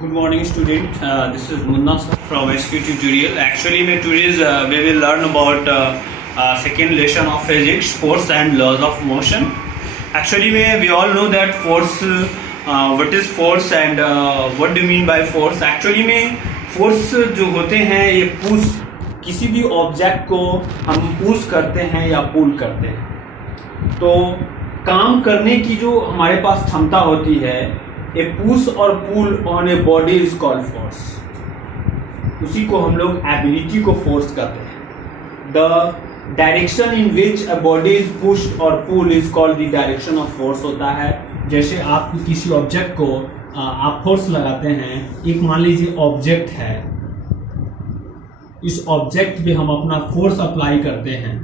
Good morning, student. This is Munna sir from SQ Tutorial. Actually, today's we will learn about second lesson of physics, force and laws of motion. Actually, we all know that force. What is force and what do you mean by force? Actually, force जो होते हैं ये push किसी भी object को हम push करते हैं या पुल करते हैं, तो काम करने की जो हमारे पास क्षमता होती है, ए पुश और pull on a body is called force. उसी को हम लोग एबिलिटी को फोर्स कहते हैं। The direction in which a body is pushed और pull is called the direction of force होता है। जैसे आप किसी ऑब्जेक्ट को आप फोर्स लगाते हैं, एक मान लीजिए ऑब्जेक्ट है, इस ऑब्जेक्ट पे हम अपना फोर्स अप्लाई करते हैं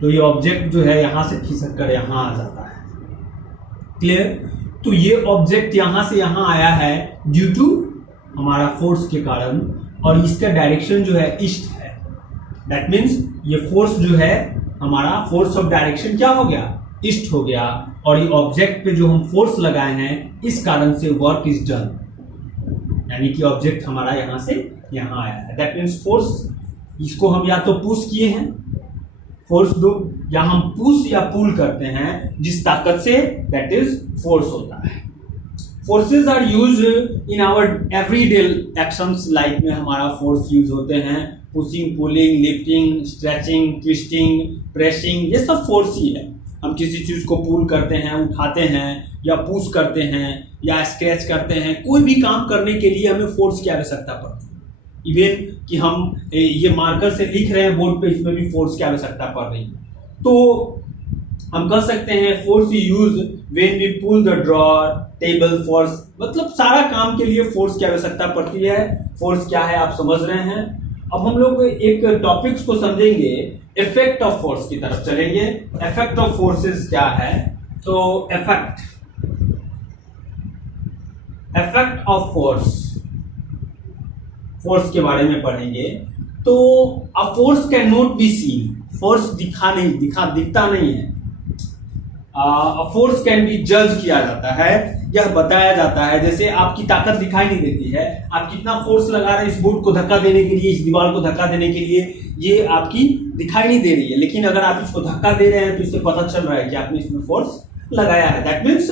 तो ये ऑब्जेक्ट जो है यहां से खिसक कर यहां आ जाता है। क्लियर? तो ये ऑब्जेक्ट यहां से यहां आया है ड्यू टू हमारा फोर्स के कारण, और इसका डायरेक्शन जो है ईस्ट है। दैट मीन्स ये फोर्स जो है हमारा फोर्स ऑफ डायरेक्शन क्या हो गया? ईस्ट हो गया। और ये ऑब्जेक्ट पे जो हम फोर्स लगाए हैं इस कारण से वर्क इज डन, यानी कि ऑब्जेक्ट हमारा यहां से यहां आया है। दैट मीन्स फोर्स, इसको हम या तो पुश किए हैं, फोर्स दो, या हम पुश या पुल करते हैं जिस ताकत से, दैट इज फोर्स होता है। Forces are use in our everyday actions. Life में हमारा फोर्स यूज होते हैं, pushing, pulling, lifting, stretching, twisting, pressing, ये सब फोर्स ही है। हम किसी चीज को पुल करते हैं, उठाते हैं, या पुश करते हैं, या स्क्रैच करते हैं। कोई भी काम करने के लिए हमें फोर्स की आवश्यकता पड़ती है। इवन कि हम ये मार्कर से लिख रहे हैं बोर्ड पे, इसमें भी फोर्स की आवश्यकता पड़ रही है। तो हम कह सकते हैं force use when we pull the drawer, table, force, मतलब सारा काम के लिए फोर्स की आवश्यकता पड़ती है। फोर्स क्या है आप समझ रहे हैं। अब हम लोग एक टॉपिक्स को समझेंगे, इफेक्ट ऑफ फोर्स की तरफ चलेंगे। इफेक्ट ऑफ फोर्सेस क्या है? तो इफेक्ट ऑफ फोर्स के बारे में पढ़ेंगे। तो a force can not be seen, force दिखता नहीं है। अ फोर्स कैन बी जज किया जाता है, यह बताया जाता है। जैसे आपकी ताकत दिखाई नहीं देती है, आप कितना फोर्स लगा रहे हैं इस बोर्ड को धक्का देने के लिए, इस दीवार को धक्का देने के लिए, ये आपकी दिखाई नहीं दे रही है। लेकिन अगर आप इसको धक्का दे रहे हैं तो इससे पता चल रहा है कि आपने इसमें फोर्स लगाया है। That means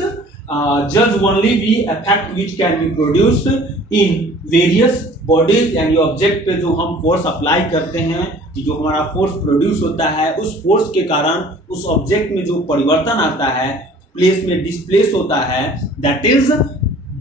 just only we effect which can be produced in various bodies. यानी ऑब्जेक्ट पे जो हम फोर्स अप्लाई करते हैं, जो हमारा फोर्स प्रोड्यूस होता है, उस फोर्स के कारण उस ऑब्जेक्ट में जो परिवर्तन आता है, प्लेस में डिस्प्लेस होता है, दैट इज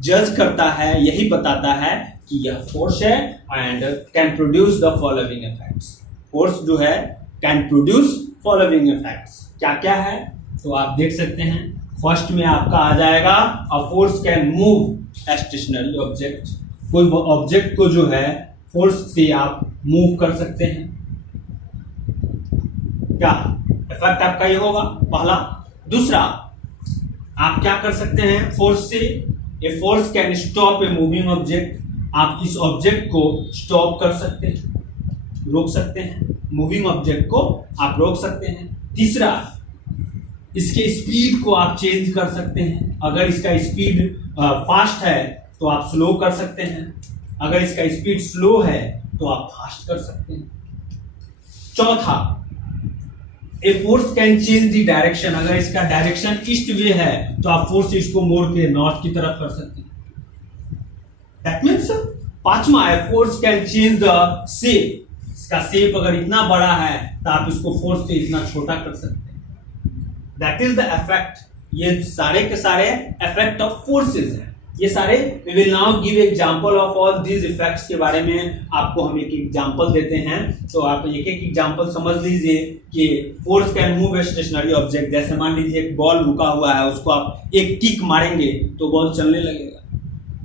जज करता है, यही बताता है कि यह फोर्स है and can produce the following effects. Force जो है कैन प्रोड्यूस फॉलोइंग इफेक्ट्स। क्या क्या है तो आप देख सकते हैं। फर्स्ट में आपका आ जाएगा a force can move a stationary object. कोई ऑब्जेक्ट को जो है फोर्स से आप मूव कर सकते हैं। क्या इफेक्ट आपका ये होगा पहला। दूसरा, आप क्या कर सकते हैं फोर्स से? A force can stop a moving object. आप इस ऑब्जेक्ट को स्टॉप कर सकते हैं, रोक सकते हैं। मूविंग ऑब्जेक्ट को आप रोक सकते हैं। तीसरा, इसके स्पीड को आप चेंज कर सकते हैं। अगर इसका स्पीड फास्ट है तो आप स्लो कर सकते हैं, अगर इसका स्पीड स्लो है तो आप फास्ट कर सकते हैं। चौथा, a force can change the direction. अगर इसका डायरेक्शन ईस्ट वे है तो आप फोर्स से इसको मोड़ के नॉर्थ की तरफ कर सकते हैं। दैट मीन्स पांचवा है force can change the shape. इसका शेप अगर इतना बड़ा है तो आप इसको फोर्स से इतना छोटा कर सकते हैं। That is the effect. ये सारे के सारे इफेक्ट ऑफ फोर्सेस हैं। ये सारे we will now give example of all these effects के बारे में आपको हम एक एग्जांपल देते हैं। तो आप एक एक एग्जांपल समझ लीजिए कि force can move a stationary object. जैसे मान लीजिए एक बॉल रुका हुआ है, उसको आप एक किक मारेंगे तो बॉल चलने लगेगा।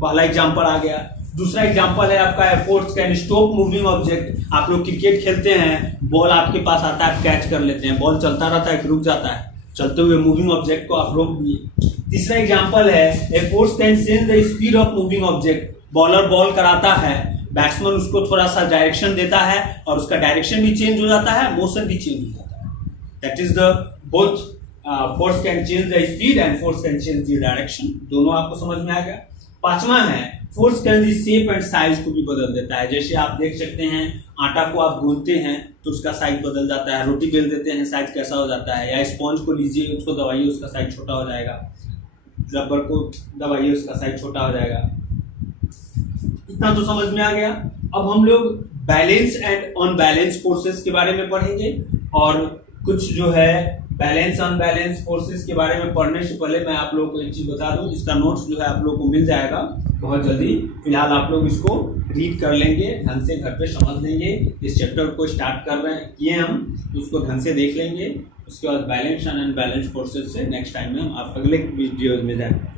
पहला एग्जांपल आ गया। दूसरा एग्जांपल है आपका force can stop moving object. आप लोग क्रिकेट खेलते हैं, बॉल आपके पास आता है, कैच कर लेते हैं, बॉल चलता रहता है, रुक जाता है, चलते हुए मूविंग ऑब्जेक्ट को आप रोक दिए। तीसरा एग्जांपल है a force can change the speed of moving object. Bowler ball कराता है, बैट्समैन उसको थोड़ा सा डायरेक्शन देता है और उसका डायरेक्शन भी चेंज हो जाता है, मोशन भी चेंज हो जाता है। That is the both force can change the speed and force can change the direction. दोनों आपको समझ में आ गया। पांचवा है force can the shape and size को भी बदल देता है। जैसे आप देख सकते हैं आटा को आप गूंथते हैं तो उसका साइज बदल जाता है, रोटी बेल देते हैं साइज कैसा हो जाता है, या स्पॉन्ज को लीजिए उसको दबाइए उसका साइज छोटा हो जाएगा, रबर को दबाइए उसका साइज छोटा हो जाएगा। इतना तो समझ में आ गया। अब हम लोग बैलेंस एंड अनबैलेंस फोर्सेस के बारे में पढ़ेंगे, और कुछ जो है बैलेंस अनबैलेंस फोर्सेस के बारे में पढ़ने से पहले मैं आप लोगों को एक चीज बता दूं, इसका नोट्स जो है आप लोगों को मिल जाएगा बहुत जल्दी। फिलहाल आप लोग इसको रीड कर लेंगे, ढंग से घर पे समझ लेंगे। इस चैप्टर को स्टार्ट कर रहे हैं किए हम, तो उसको ढंग से देख लेंगे। उसके बाद बैलेंस एंड अनबैलेंस फोर्सेस से नेक्स्ट टाइम में हम आप अगले वीडियोज में जाएंगे।